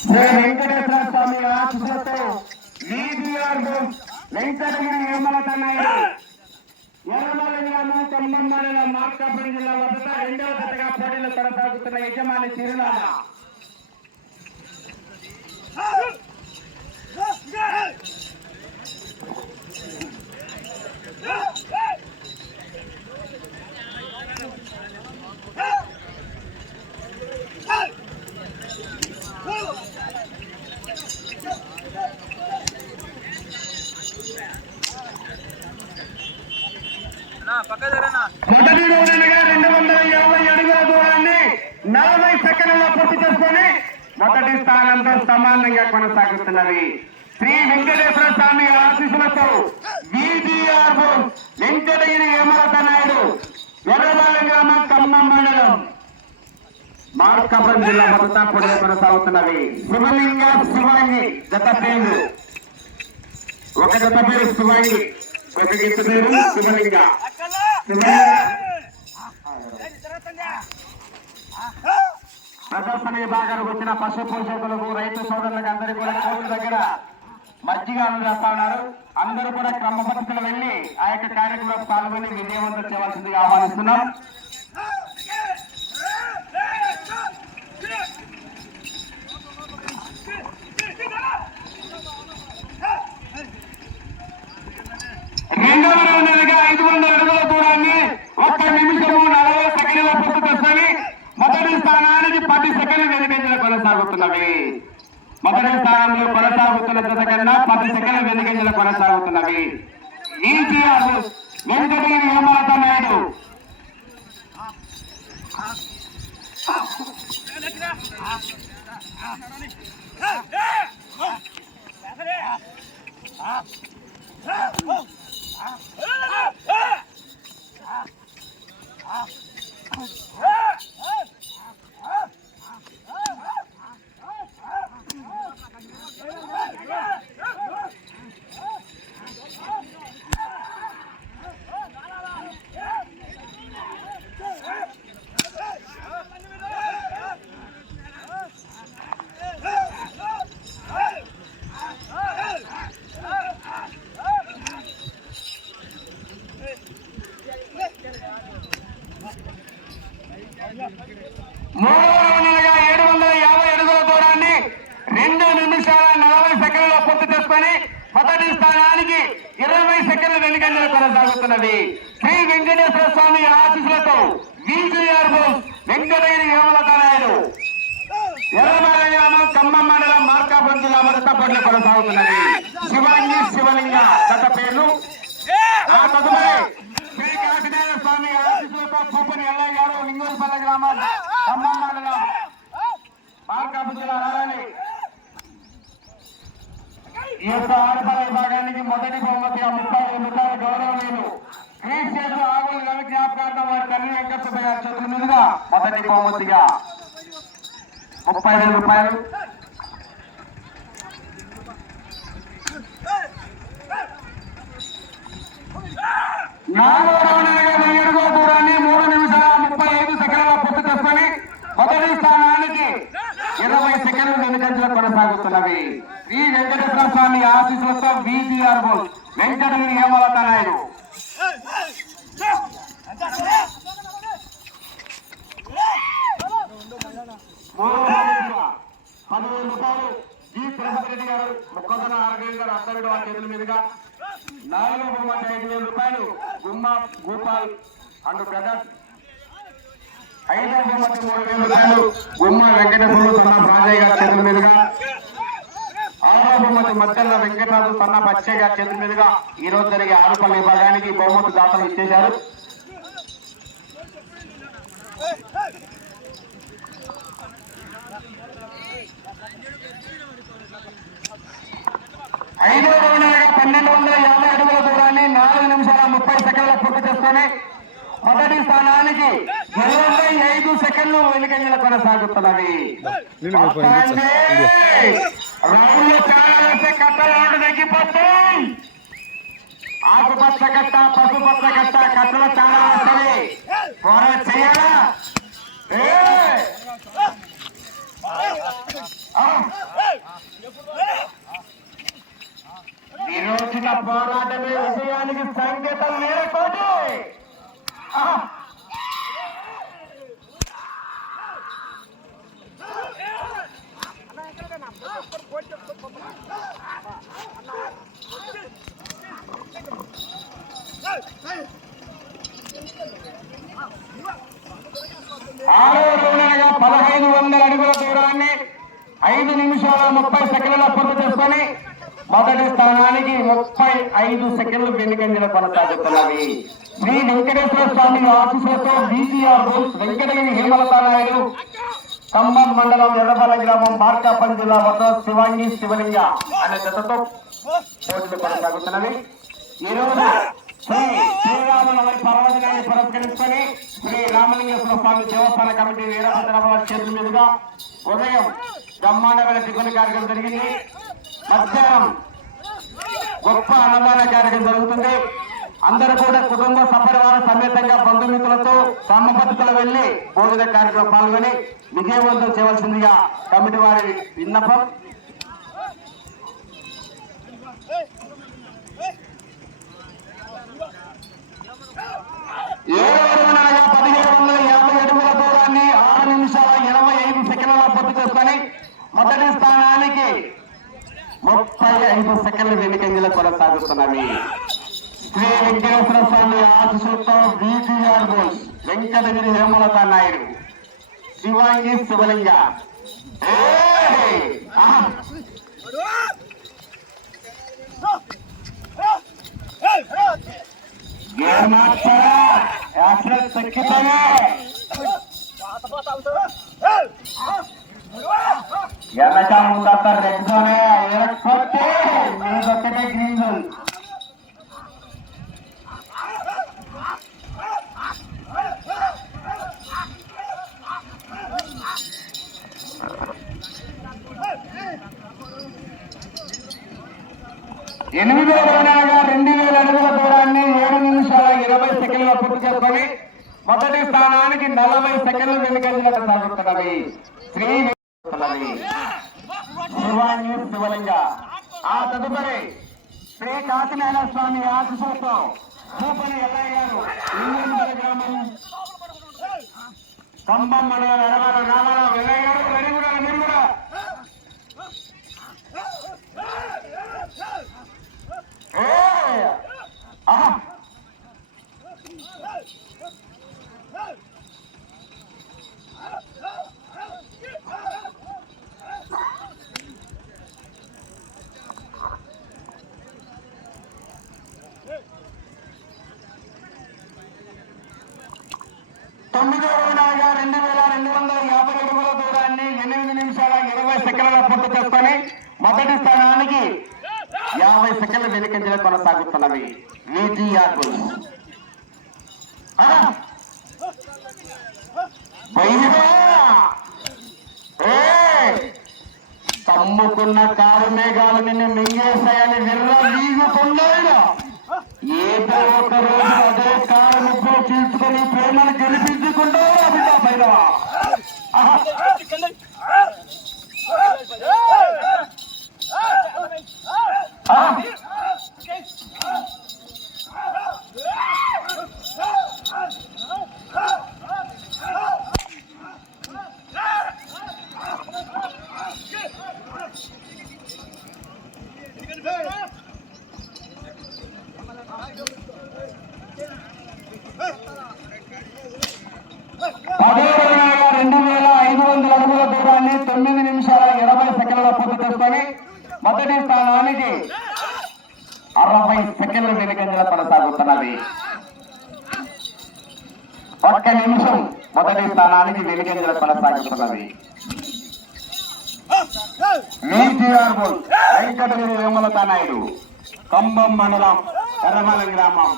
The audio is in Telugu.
శ్రీ వెంకటేశ్వర స్వామి ఆశీస్సులతో వెంకటగిరి హేమలతన్నయ్య ఎర్రమల్లి గ్రామం ఖమ్మం మండలం మార్కాపురం జిల్లా వద్ద రెండవ జతగా పోటీలు కొనసాగుతున్న యజమాని చిరునామా మొదటి రోజులుగా 250 అడుగుల దూరాన్ని 40 సెకండ్లలో పూర్తి చేసుకొని మొదటి స్థానంతో సమానంగా కొనసాగుతున్నవి. శ్రీ వెంకటేశ్వర స్వామి ఆశీస్సులతో విజిఆర్ వెంకటగిరి హేమలత నాయుడు ఎర్రబాల గ్రామం ఖమ్మం మండలం మార్కాపురం జిల్లా మొదట పొడి కొనసాగుతున్నవి. శివలింగ శివాంగి జత పేరు, ఒక జత పేరు శివాంగి, ఒక గీత పేరు శివలింగ. ప్రదర్శన విభాగానికి వచ్చిన పశు పోషకులకు, రైతు సోదరులకు అందరికీ కూడా కోర్టు దగ్గర మజ్జిగ అందజేస్తా ఉన్నారు. అందరూ కూడా క్రమ పద్ధతిలో వెళ్లి ఆ యొక్క కార్యక్రమంలో పాల్గొని విజయవంతం చేయవలసిందిగా ఆహ్వానిస్తున్నాం. రెండవ రౌండ్గా 500 అడుగుల దూరాన్ని 1 నిమిషము 40 సెకండ్ల పూర్తి చేసుకొని మొదటి స్థానానికి 10 సెకండ్లు వెనుకంజలు కొనసాగుతున్నవి. మొదటి స్థానంలో కొనసాగుతున్న జత కన్నా 10 సెకండ్ల వెనుకంజలు కొనసాగుతున్నవి. ఈజీఆర్ వెంకటగిరి హేమలత నాయుడు మూడవ 750 అడుగుల దూరాన్ని 2 నిమిషాల 40 సెకండ్లలో పూర్తి చేసుకొని మొదటి స్థానానికి 20 సెకండ్ల వెనుకంజలు కొనసాగుతున్నది. శ్రీ వెంకటేశ్వర స్వామి ఆశీస్సులతో విజిఆర్ వెంకటగిరి హేమలత నాయుడు ఎర్రబాల గ్రామం ఖమ్మం మండలం మార్కాపురం జిల్లా మొదట పోటీలు కొనసాగుతున్నది. శివాంగి శివలింగ గత పేర్లు. ఆ తదుపరి శ్రీ కాశీనాథ స్వామి ఆశీస్సులతో పూపని ఎల్లయ్య గారు లింగోల్పల్లి గ్రామం ఖమ్మం మండలం మార్కాపురం జిల్లా రావాలి. ఈ యొక్క ఆడపడ విభాగానికి మొదటి బహుమతి 30,000 రూపాయల గౌరవనీయులు క్రీస్తు ఆవులు రవి జ్ఞాపకార్థం వారి తల్లి వెంకటసుబ్బయ్య గారి చేతుల మీదుగా మొదటి బహుమతిగా 30,000 రూపాయలు. నాలుగో రౌండ్గా 1000 అడుగుల దూరాన్ని 3 నిమిషాల 35 సెకండ్ల పూర్తి చేసుకొని మొదటి స్థానానికి 20 సెకండ్లు వెనుకంజలు కొనసాగుతున్నవి. శ్రీ వెంకటేశ్వర స్వామి ఆశీస్సులతో విజిఆర్ వెంకటగిరి హేమలత నాయుడు రూపాయలు. జి ప్రసాదరెడ్డి గారు మొక్కజొన్న ఆరోగ్యం గారు అత్తరెడ్డి వారి చేతుల మీదుగా 4వ బహుమతి 5,000 రూపాయలు గుమ్మా గోపాల్ అండ్ బ్రదర్స్. 5వ బహుమతి 3,000 రూపాయలు గుమ్మా వెంకటేశ్వరులు సన్న రాజయ్య గారి చేతుల మీదుగా. 6వ బహుమతి మద్దెల్ల వెంకటరాజు సన్న బచ్చయ్య గారి చేతుల మీదుగా ఈ రోజు జరిగే ఆరుపల్లి విభాగానికి బహుమతి దాతలు ఇచ్చేశారు. ఐదవ రౌండ్గా 1,250 అడుగుల దూరాన్ని 4 నిమిషాల 30 సెకండ్ల పూర్తి చేసుకొని మొదటి స్థానానికి 25 సెకండ్లు వెనుకంజలు కొనసాగుతున్నవి. రౌండ్లు చాలా కట్టలు తగ్గిపోతాయి. ఆకుపచ్చ కట్ట పసుపచ్చ కట్ట కట్టలు చాలా వస్తుంది పోరా చెయ్యాలా నిరోధిత పోరాటమే విజయానికి సంకేతం లేకపోతే ఆరో రౌండ్గా 1500 అడుగుల దూరాన్ని 5 నిమిషాల 30 సెకండ్ల పూర్తి చేసుకొని మొదటి స్థానానికి 35 సెకండ్లు వెనుకంజలో కొనసాగుతున్నది. శ్రీ వెంకటేశ్వర స్వామి ఆశీస్సులతో బీసీఆర్ రూల్స్ వెంకటగిరి హేమలతా నాయుడు ఖమ్మం మండలం ఎర్రబల గ్రామం మార్కాపురం జిల్లా వద్ద శివాంగి శివలింగ అనే జతతో పోటీలు కొనసాగుతున్నవి. ఈరోజు శ్రీ శ్రీరామనవమి పర్వదినాన్ని పురస్కరించుకొని శ్రీ రామలింగేశ్వర స్వామి దేవస్థాన కమిటీ వీరభద్రరావు చేతుల మీదుగా ఉదయం బ్రహ్మాండమైన టిఫిన్ కార్యక్రమం జరిగింది. మధ్యాహ్నం గొప్ప అన్నదాన కార్యక్రమం జరుగుతుంది. అందరూ కూడా కుటుంబ సపరివార సమేతంగా బంధుమిత్రులతో క్రమపద్ధతిలో వెళ్లి భోజన కార్యక్రమం పాల్గొని విజయవంతం చేయవలసిందిగా కమిటీ వారి విన్నపం. ఏడవ 1750 అడుగుల దూరాన్ని 6 నిమిషాల 25 సెకండ్ల పూర్తి చేసుకొని మొదటి స్థానానికి 35 సెకండ్ల వెనుకంజలో కొనసాగుతున్నవి. శ్రీ వెంకటేశ్వర స్వామి ఆశీస్సులతో బీసీఆర్ రూల్స్ వెంకటగిరి హేమలతా నాయుడు శివాంగి శివలింగ వెనక ముందట రెడ్ జోనే ఎరక్కొట్టి మీదొక్కటే గ్రీన్ జోన్. ఎనిమిదవ రౌండ్గా 2000 అడుగుల దూరాన్ని 7 నిమిషాల 20 సెకండ్ల పూర్తి చేసుకొని మొదటి స్థానానికి 40 సెకండ్లు వెనుకంజలో కొనసాగుతున్నది. శ్రీ శివాంగి శివలింగ. ఆ తదుపరి శ్రీ కాశీనారాయణ స్వామి ఆశీస్సులతో భూపని ఎల్లయ్య గారు ఇంజనీర్ గ్రామం ఖమ్మం మండలం ఎర్రవరం రామారావు ఎల్లయ్య గారు రెడీ కూడా మీరు కూడా తొమ్మిదవ రౌండ్గా 2250 అడుగుల దూరాన్ని 8 నిమిషాల 20 సెకండ్ల పూర్తి చేసుకొని మొదటి స్థానానికి 50 సెకండ్ల వెనుకంజలో కొనసాగుతున్నవి. తమ్ముకున్న కారు మేఘాలు నిన్ను మింగేస్తాయని విర్ర వీగుతున్నాడు. ఏదో ఒక రోజు అదే కారు ముగ్గులు తీసుకుని ప్రేమను గెలిపించుకుంటావు బిడ్డ పైన. మొదటి స్థానానికి 60 సెకండ్ల వెనుకంజలో కొనసాగుతున్నది. 1 నిమిషం మొదటి స్థానానికి వెనుకంజలో కొనసాగుతున్నది. వెంకటగిరి హేమలతా నాయుడు ఖమ్మం మండలం ఎర్రమల గ్రామం